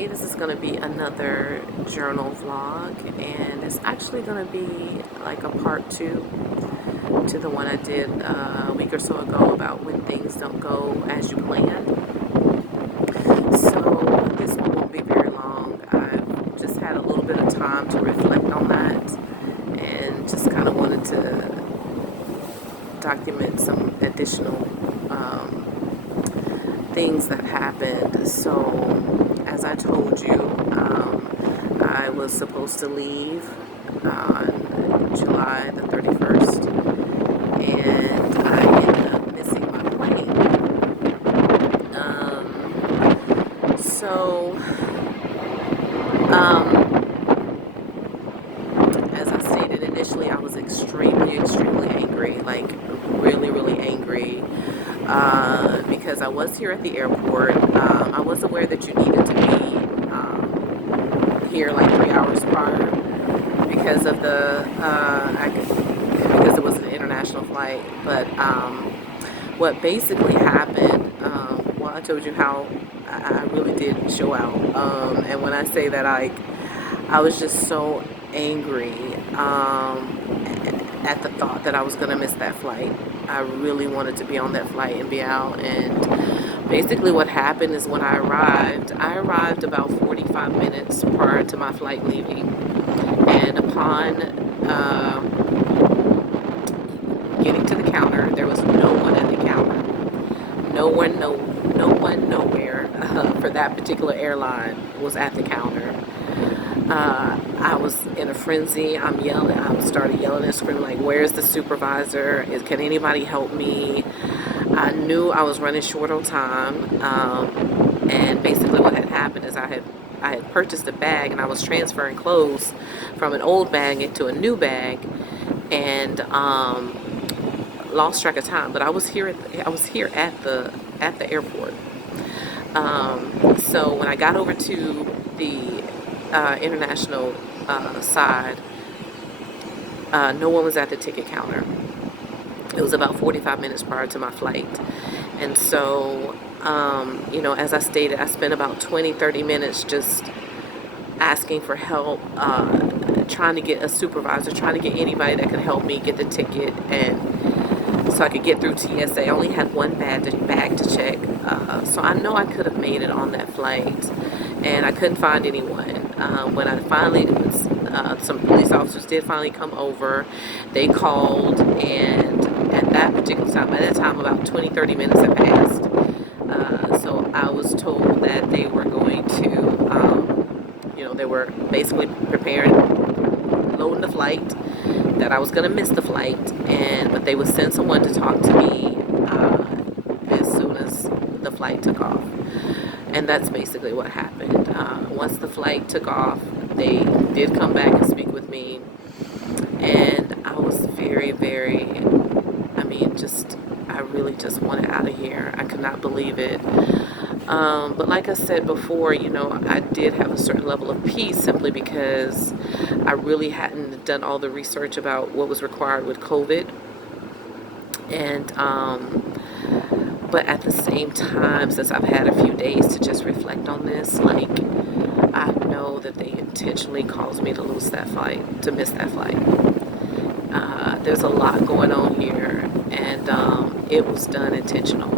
today this is going to be another journal vlog, and it's actually going to be like a part two to the one I did a week or so ago about when things don't go as you planned. So this one won't be very long. I've just had a little bit of time to reflect on that and just kind of wanted to document some additional things that happened. So, as I told you, I was supposed to leave on July the 31st, and I ended up missing my plane. So, as I stated initially, I was extremely angry, like really angry. Because I was here at the airport. I was aware that you needed to be here like 3 hours prior because of because it was an international flight. But what basically happened, well, I told you how I really did show out. And when I say that, I was just so angry at the thought that I was going to miss that flight. I really wanted to be on that flight and be out. And basically what happened is when I arrived about 45 minutes prior to my flight leaving. And upon getting to the counter, there was no one at the counter. No one nowhere for that particular airline was at the counter. I was in a frenzy. I started yelling and screaming, like, where's the supervisor? Can anybody help me? I knew I was running short on time. And basically what had happened is I had purchased a bag, and I was transferring clothes from an old bag into a new bag, and lost track of time. But I was here at the airport. So when I got over to the international side, no one was at the ticket counter. It was about 45 minutes prior to my flight. And so, as I stated, I spent about 20-30 minutes just asking for help, trying to get a supervisor, trying to get anybody that could help me get the ticket, and so I could get through TSA. I only had one bag to check, so I know I could have made it on that flight, and I couldn't find anyone. When I finally, some police officers did finally come over, they called, and at that particular time, by that time about 20-30 minutes had passed. So I was told that they were going to, they were basically preparing, loading the flight, that I was going to miss the flight, but they would send someone to talk to me as soon as the flight took off. And that's basically what happened. Once the flight took off, they did come back and speak with me, and I was very I really just wanted out of here. I could not believe it. But like I said before, I did have a certain level of peace simply because I really hadn't done all the research about what was required with COVID. And, but at the same time, since I've had a few days to just reflect on this, like, I know that they intentionally caused me to miss that flight. There's a lot going on here, and it was done intentional.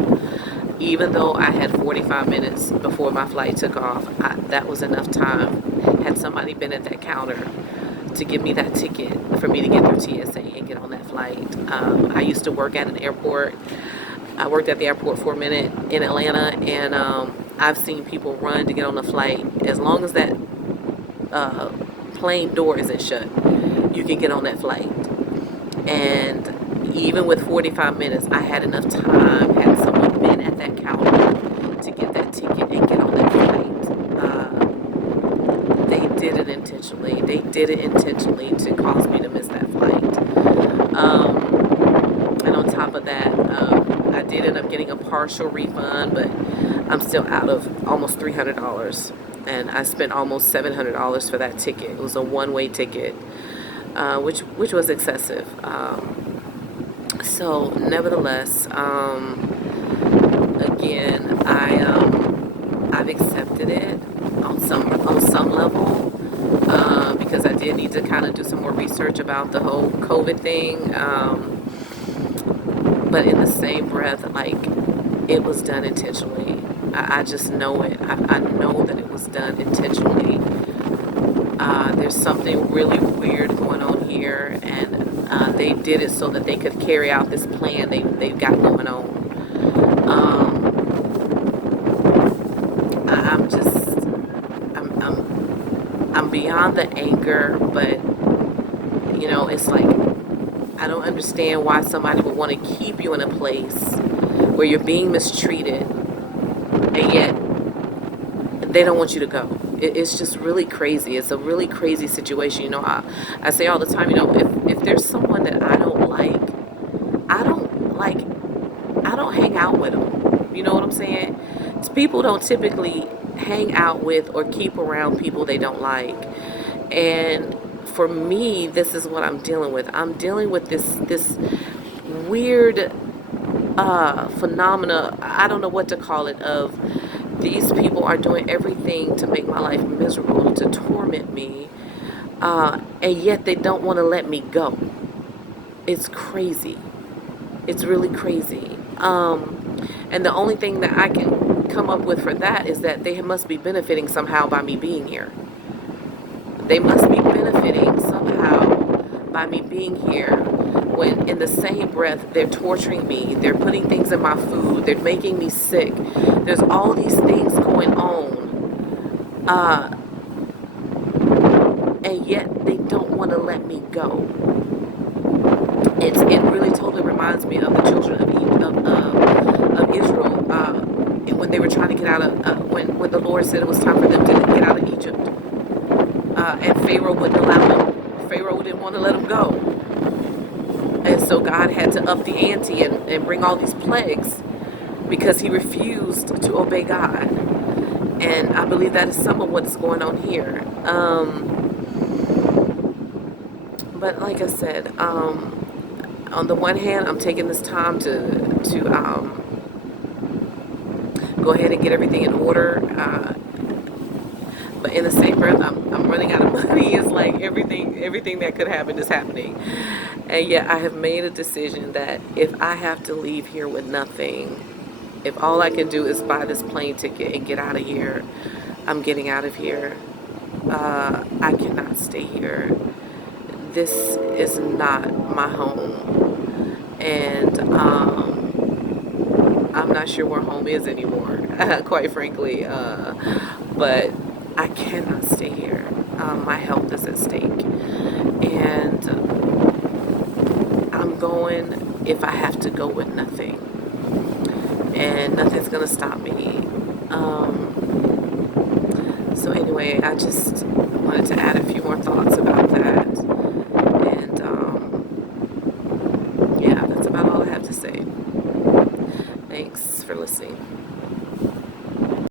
Even though I had 45 minutes before my flight took off, that was enough time. Had somebody been at that counter to give me that ticket for me to get through TSA and get on that flight. I used to work at an airport. I worked at the airport for a minute in Atlanta, and I've seen people run to get on the flight. As long as that plane door isn't shut, you can get on that flight. And even with 45 minutes, I had enough time, had someone been at that counter to get that ticket and get on that flight. They did it intentionally. They did it intentionally to cause me to miss that flight. And on top of that, I did end up getting a partial refund, but I'm still out of almost $300. And I spent almost $700 for that ticket. It was a one-way ticket, which was excessive. So nevertheless, again, I've accepted it. on some level, because I did need to kind of do some more research about the whole COVID thing. But in the same breath, like, it was done intentionally. I just know it. I know that it was done intentionally. There's something really weird going on here, and they did it so that they could carry out this plan they've got going on. I'm just, I'm beyond the anger, but it's like I don't understand why somebody would want to keep you in a place where you're being mistreated, and yet they don't want you to go. It's just really crazy. It's a really crazy situation. I say all the time, if there's someone that I don't like, I don't hang out with them. You know what I'm saying? People don't typically hang out with or keep around people they don't like. And for me, this is what I'm dealing with. I'm dealing with this weird phenomena. I don't know what to call it. Of these people are doing everything to make my life miserable, to torment me, and yet they don't want to let me go. It's crazy. It's really crazy. And the only thing that I can come up with for that is that they must be benefiting somehow by me being here. They must be benefiting somehow by me being here, when in the same breath they're torturing me, they're putting things in my food, they're making me sick. There's all these things going on, and yet they don't want to let me go. It really totally reminds me of the children of Israel, when they were trying to get out of when the Lord said it was time for them to get out of Egypt, and Pharaoh wouldn't allow them. Pharaoh didn't want to let them go, and so God had to up the ante and bring all these plagues because he refused to obey God. And I believe that is some of what's going on here. But like I said, on the one hand, I'm taking this time to go ahead and get everything in order. But in the same breath, I'm running out of money. It's like everything that could happen is happening. And yet I have made a decision that if I have to leave here with nothing, if all I can do is buy this plane ticket and get out of here, I'm getting out of here. I cannot stay here. This is not my home. And I'm not sure where home is anymore, quite frankly. But I cannot stay here. My health is at stake. And I'm going if I have to go with nothing. And nothing's going to stop me. So anyway, I just wanted to add a few more thoughts about that.